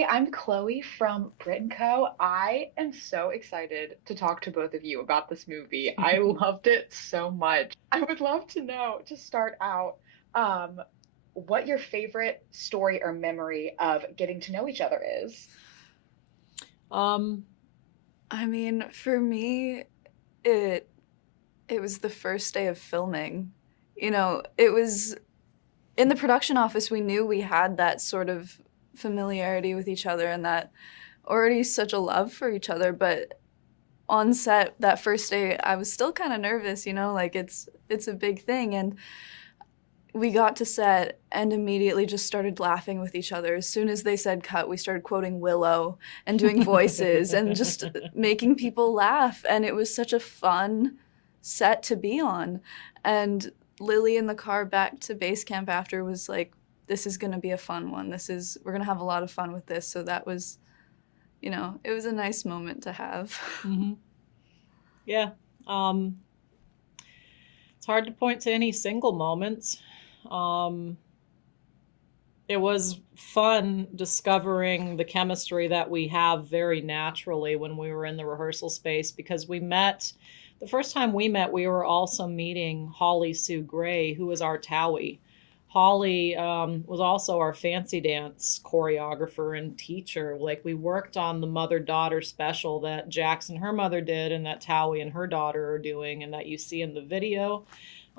Hi, I'm Chloe from Brit Co. I am so excited to talk to both of you about this movie. I loved it so much. I would love to know, to start out, um, what your favorite story or memory of getting to know each other is. Um, I mean, for me, it it was the first day of filming. It was in the production office. We knew we had that sort of familiarity with each other and that already such a love for each other, but on set that first day I was still kind of nervous, like it's a big thing. And we got to set and immediately just started laughing with each other. As soon as they said cut, we started quoting Willow and doing voices and just making people laugh. And it was such a fun set to be on. And Lily in the car back to base camp after was like, this is going to be a fun one. We're going to have a lot of fun with this. So that was, it was a nice moment to have. mhm. Yeah. Um, it's hard to point to any single moments. Um, it was fun discovering the chemistry that we have very naturally when we were in the rehearsal space because the first time we met, we were also meeting Hauli Sioux Gray, who was our Towie. Holly was also our fancy dance choreographer and teacher. Like we worked on the mother-daughter special that Jax and her mother did and that Towie and her daughter are doing and that you see in the video.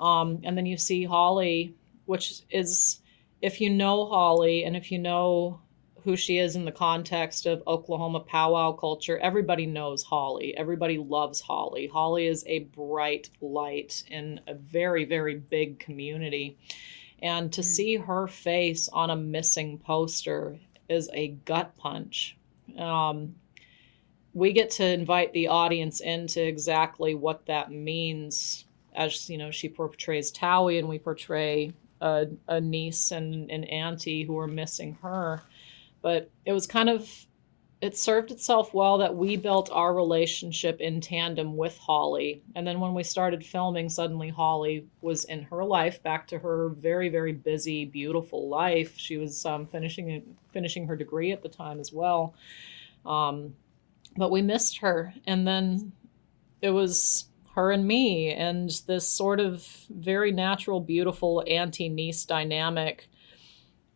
And then you see Holly, which is, if you know Holly and if you know who she is in the context of Oklahoma powwow culture, everybody knows Holly. Everybody loves Holly. Holly is a bright light in a very, very big community. And to see her face on a missing poster is a gut punch. Um, we get to invite the audience into exactly what that means as she portrays Towie and we portray a niece and an auntie who are missing her. But it served itself well that we built our relationship in tandem with Holly. And then when we started filming, suddenly Holly was in her life, back to her very, very busy, beautiful life. She was finishing her degree at the time as well. But we missed her. And then it was her and me, and this sort of very natural, beautiful auntie-niece dynamic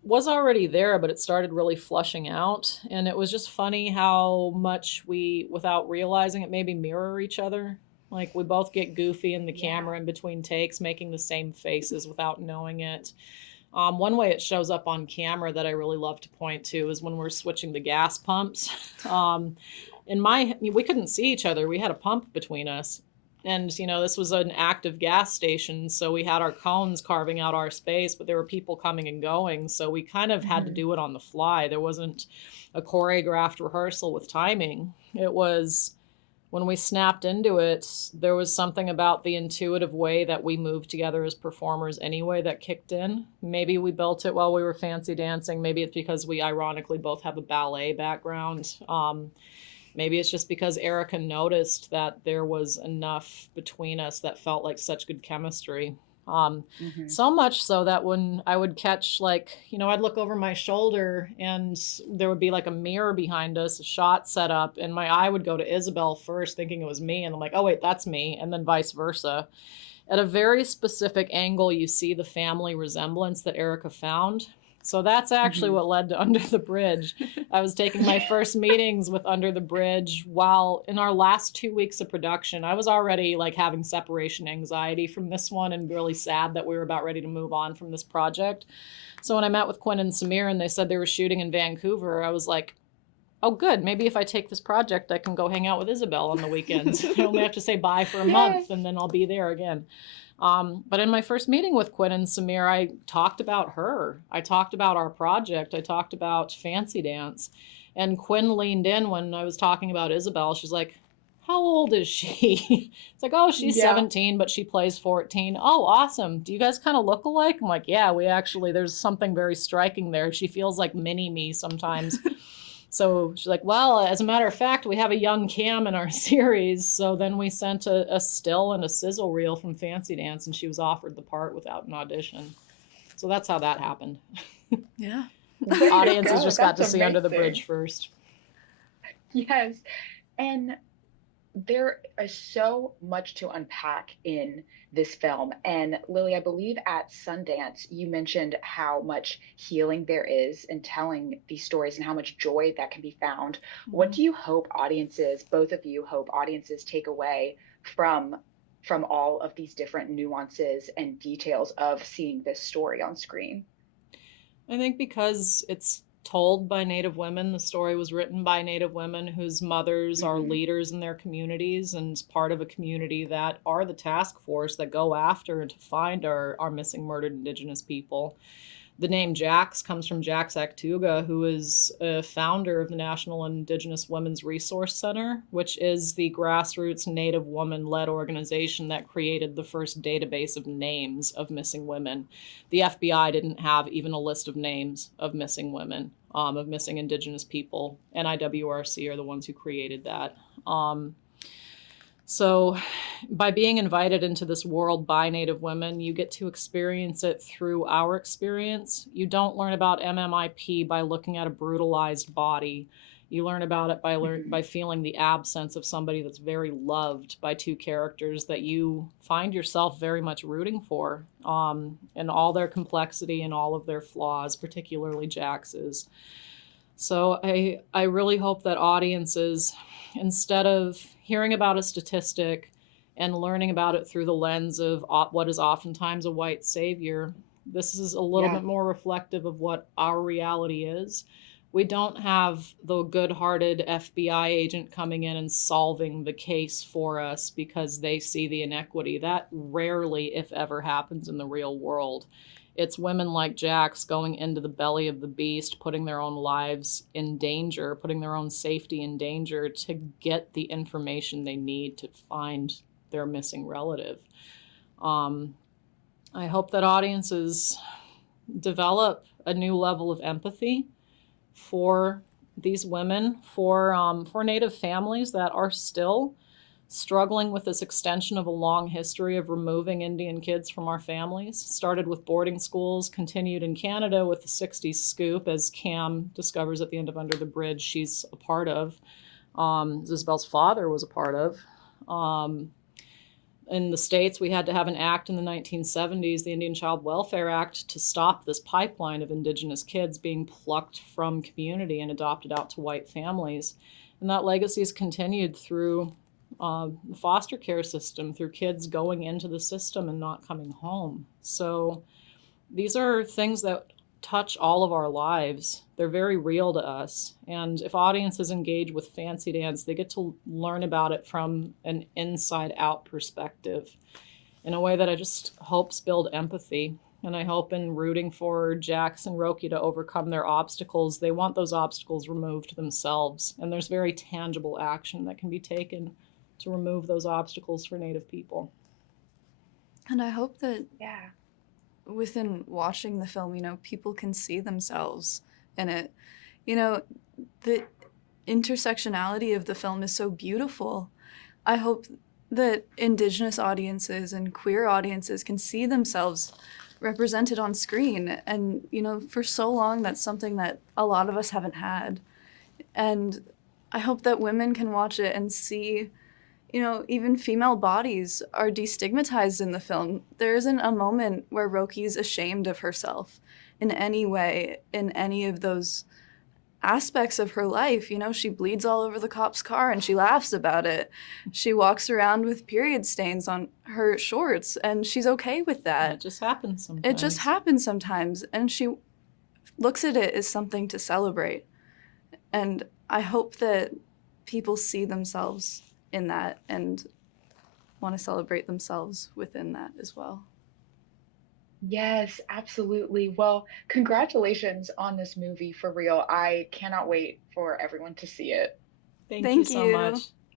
was already there, but it started really flushing out. And it was just funny how much we, without realizing it, maybe mirror each other. Like we both get goofy in the camera in between takes, making the same faces without knowing it. One way it shows up on camera that I really love to point to is when we're switching the gas pumps. We couldn't see each other. We had a pump between us. And, this was an active gas station, so we had our cones carving out our space, but there were people coming and going, so we kind of had to do it on the fly. There wasn't a choreographed rehearsal with timing. It was, when we snapped into it, there was something about the intuitive way that we moved together as performers anyway that kicked in. Maybe we built it while we were fancy dancing. Maybe it's because we ironically both have a ballet background. Maybe it's just because Erica noticed that there was enough between us that felt like such good chemistry. So much so that when I would catch, I'd look over my shoulder and there would be like a mirror behind us, a shot set up, and my eye would go to Isabel first, thinking it was me. And I'm like, oh, wait, that's me. And then vice versa. At a very specific angle, you see the family resemblance that Erica found. So that's actually what led to Under the Bridge. I was taking my first meetings with Under the Bridge while in our last 2 weeks of production. I was already having separation anxiety from this one and really sad that we were about ready to move on from this project. So when I met with Quinn and Samir and they said they were shooting in Vancouver, I was like, oh, good. Maybe if I take this project, I can go hang out with Isabel on the weekends. I only have to say bye for a month and then I'll be there again. But in my first meeting with Quinn and Samir, I talked about her. I talked about our project. I talked about fancy dance. And Quinn leaned in when I was talking about Isabel. She's like, how old is she? It's like, oh, she's 17, but she plays 14. Oh, awesome. Do you guys kind of look alike? I'm like, yeah, there's something very striking there. She feels like mini me sometimes. So she's like, well, as a matter of fact, we have a young Cam in our series. So then we sent a still and a sizzle reel from Fancy Dance, and she was offered the part without an audition. So that's how that happened. Yeah. Way to Audiences go. just got to That's see Under the amazing. Bridge first. Yes. And there is so much to unpack in this film. And Lily, I believe at Sundance, you mentioned how much healing there is in telling these stories and how much joy that can be found. What do you hope audiences, both of you hope audiences take away from all of these different nuances and details of seeing this story on screen? I think because it's told by Native women, the story was written by Native women whose mothers are leaders in their communities and part of a community that are the task force that go after and to find our missing, murdered Indigenous people. The name Jax comes from Jax Actuga, who is a founder of the National Indigenous Women's Resource Center, which is the grassroots Native woman-led organization that created the first database of names of missing women. The FBI didn't have even a list of names of missing women, of missing Indigenous people. NIWRC are the ones who created that. So by being invited into this world by Native women, you get to experience it through our experience. You don't learn about MMIP by looking at a brutalized body. You learn about it by feeling the absence of somebody that's very loved by two characters that you find yourself very much rooting for, in all their complexity and all of their flaws, particularly Jax's. So I really hope that audiences, instead of hearing about a statistic and learning about it through the lens of what is oftentimes a white savior, this is a little bit more reflective of what our reality is. We don't have the good-hearted FBI agent coming in and solving the case for us because they see the inequity. That rarely, if ever, happens in the real world. It's women like Jax going into the belly of the beast, putting their own lives in danger, putting their own safety in danger to get the information they need to find their missing relative. I hope that audiences develop a new level of empathy for these women, for Native families that are still struggling with this extension of a long history of removing Indian kids from our families. Started with boarding schools, continued in Canada with the 60s scoop, as Cam discovers at the end of Under the Bridge she's a part of. Isabel's father was a part of. In the States, we had to have an act in the 1970s, the Indian Child Welfare Act, to stop this pipeline of Indigenous kids being plucked from community and adopted out to white families. And that legacy is continued through the foster care system, through kids going into the system and not coming home. So these are things that touch all of our lives. They're very real to us. And if audiences engage with Fancy Dance, they get to learn about it from an inside-out perspective in a way that I just hopes build empathy. And I hope in rooting for Jax and Roki to overcome their obstacles, they want those obstacles removed themselves. And there's very tangible action that can be taken to remove those obstacles for Native people. And I hope that within watching the film, people can see themselves in it. The intersectionality of the film is so beautiful. I hope that Indigenous audiences and queer audiences can see themselves represented on screen. And, for so long, that's something that a lot of us haven't had. And I hope that women can watch it and see, even female bodies are destigmatized in the film. There isn't a moment where Roki's ashamed of herself in any way, in any of those aspects of her life. She bleeds all over the cop's car and she laughs about it. She walks around with period stains on her shorts and she's okay with that. It just happens sometimes. It just happens sometimes. And she looks at it as something to celebrate. And I hope that people see themselves in that and want to celebrate themselves within that as well. Yes, absolutely. Well, congratulations on this movie, for real. I cannot wait for everyone to see it. Thank you so much.